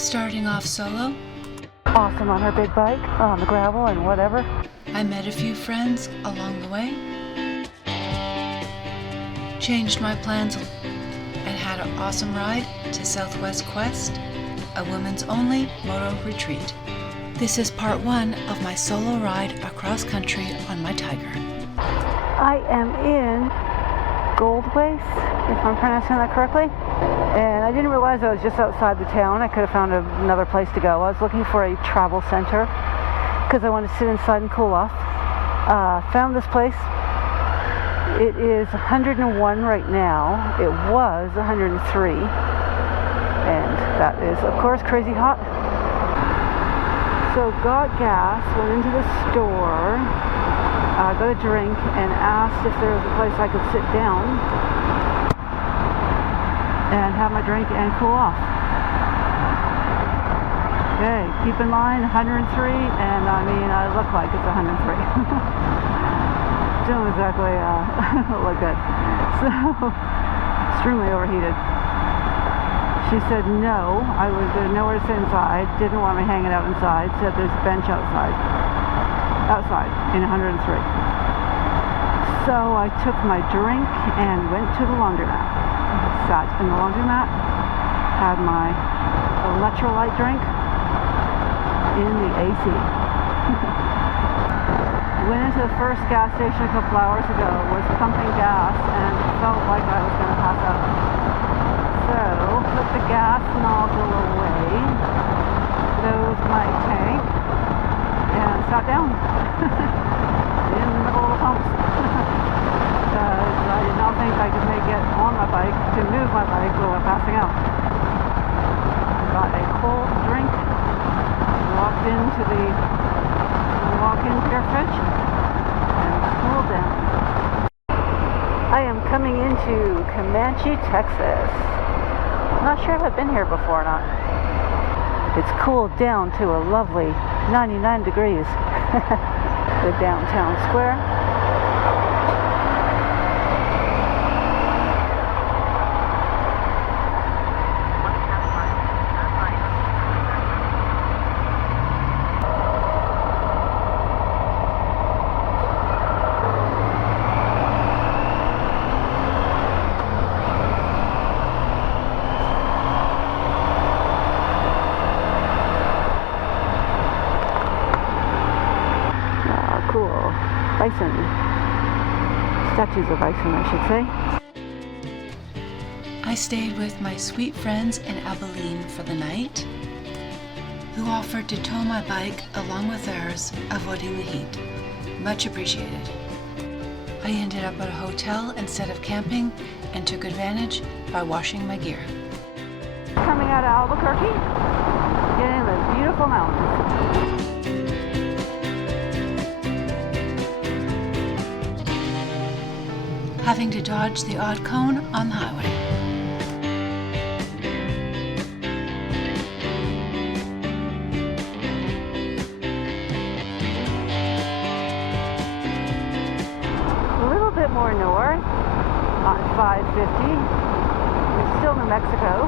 Starting off solo, Awesome on her big bike, on the gravel and whatever. I met a few friends along the way, changed my plans, and had an awesome ride to Southwest Quest, a women's only moto retreat. This is part 1 of my solo ride across country on my Tiger. I am in Goldways, if I'm pronouncing that correctly. And I didn't realize I was just outside the town. I could have found another place to go. I was looking for a travel center because I wanted to sit inside and cool off. Found this place. It is 101 right now. It was 103. And that is, of course, crazy hot. So got gas, went into the store, got a drink, and asked if there was a place I could sit down and have my drink and cool off. Okay, keep in mind 103, and I mean, I look like it's 103. Don't exactly look good. So, extremely overheated. She said no, there's nowhere to sit inside, didn't want me hanging out inside, said there's a bench outside in 103. So I took my drink and went to the laundromat. Sat in the laundromat, had my electrolyte drink in the AC. Went into the first gas station a couple hours ago, was pumping gas and felt like I was going to pass out. So, put the gas nozzle away, closed my tank, and sat down in the middle of the pumps. I did not think I could make it on my bike to move my bike without passing out. I got a cold drink, walked into the walk-in beer fridge, and cooled down. I am coming into Comanche, Texas. I'm not sure if I've been here before or not. It's cooled down to a lovely 99 degrees. The downtown square. Cool. Bison. Statues of bison, I should say. I stayed with my sweet friends in Abilene for the night, who offered to tow my bike along with theirs, avoiding the heat. Much appreciated. I ended up at a hotel instead of camping and took advantage by washing my gear. Coming out of Albuquerque, getting the beautiful mountains. Having to dodge the odd cone on the highway. A little bit more north on 550. We're still New Mexico.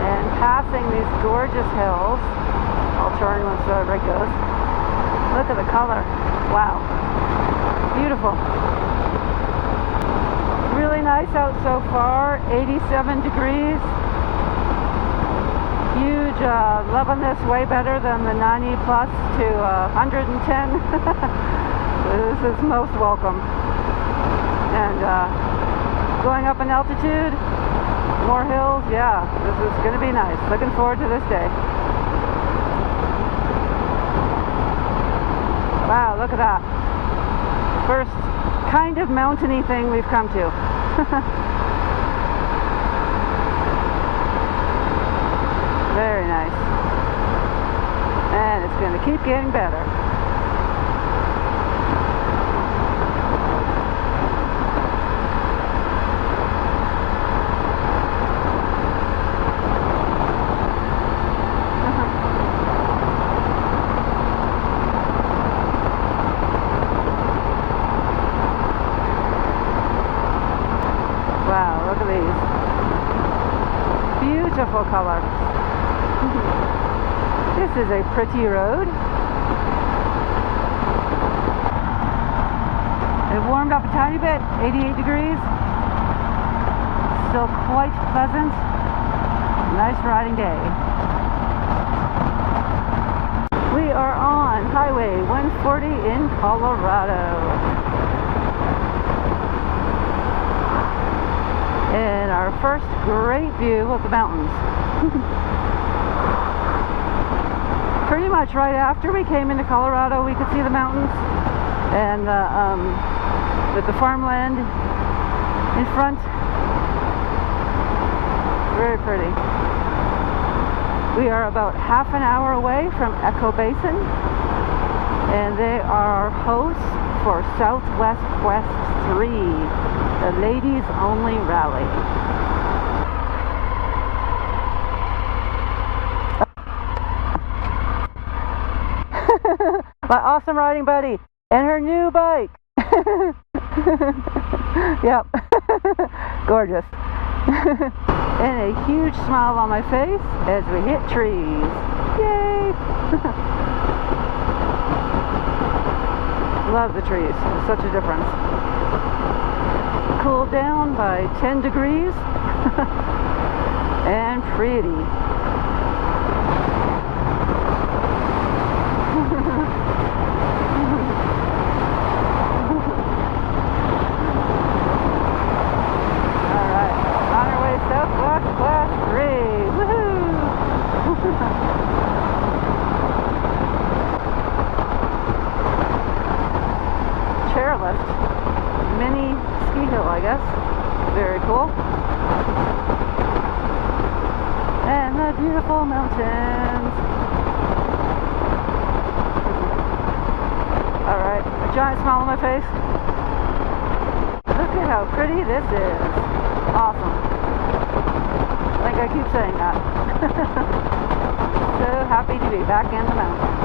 And passing these gorgeous hills. I'll turn once the rig goes. Look at the color. Wow. Beautiful. Really nice out so far. 87 degrees. Huge. Loving this way better than the 90 plus to 110. This is most welcome. And going up in altitude, more hills. Yeah, this is going to be nice. Looking forward to this day. Wow, look at that. First kind of mountainy thing we've come to. Very nice. And it's going to keep getting better. beautiful color. This is a pretty road. It warmed up a tiny bit, 88 degrees. Still quite pleasant. Nice riding day. We are on Highway 140 in Colorado. And our first great view of the mountains. Pretty much right after we came into Colorado, we could see the mountains and with the farmland in front. Very pretty. We are about half an hour away from Echo Basin, and they are hosts for Southwest Quest 3, the ladies only rally. My awesome riding buddy and her new bike. Yep. Gorgeous. And a huge smile on my face as we hit trees. Yay! Love the trees. It's such a difference. Cooled down by 10 degrees. And pretty. Chairlift, mini ski hill, I guess. Very cool. And the beautiful mountains. Alright, a giant smile on my face. Look at how pretty this is. Awesome. I think I keep saying that. So happy to be back in the mountains.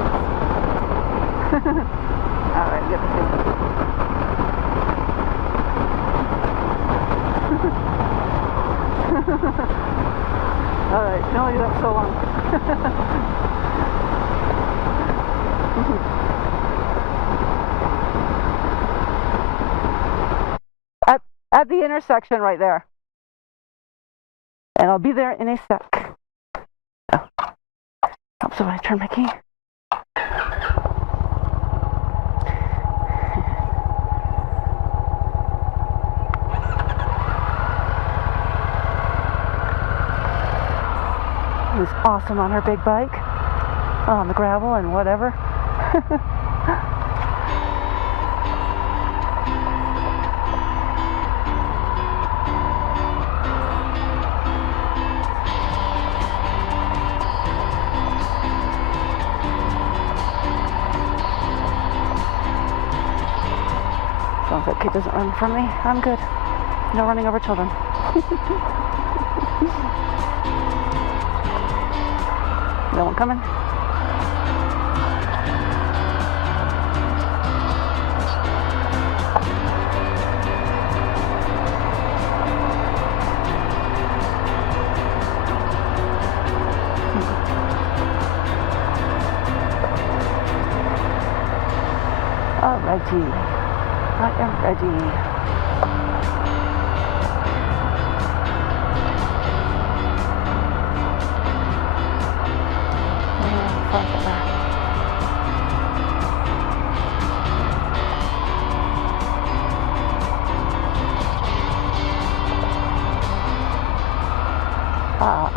Alright, get the food. Alright, can only do that so long. At the intersection right there. And I'll be there in a sec. Oh. Helps if I turn my key. It was awesome on her big bike, on the gravel and whatever. As long as that kid doesn't run from me, I'm good. No running over children. No one coming? Alrighty, I am ready.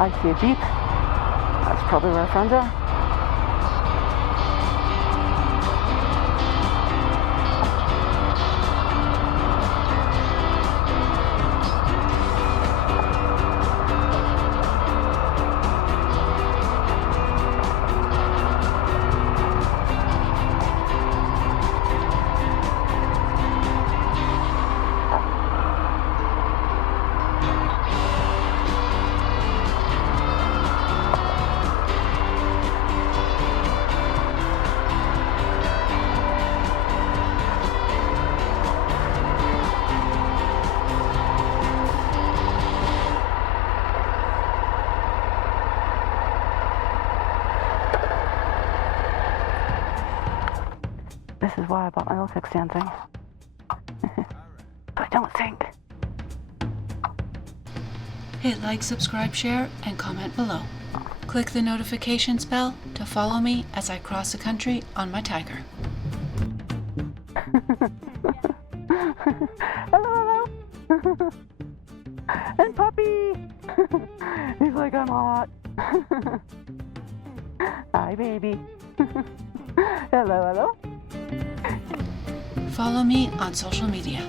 I see a Jeep. That's probably where our friends are. This is why I bought my little kickstand thing. But don't sink. Hit like, subscribe, share, and comment below. Click the notifications bell to follow me as I cross the country on my tiger. Hello, hello. And puppy. He's like, I'm hot. Hi, baby. Hello, hello. Follow me on social media.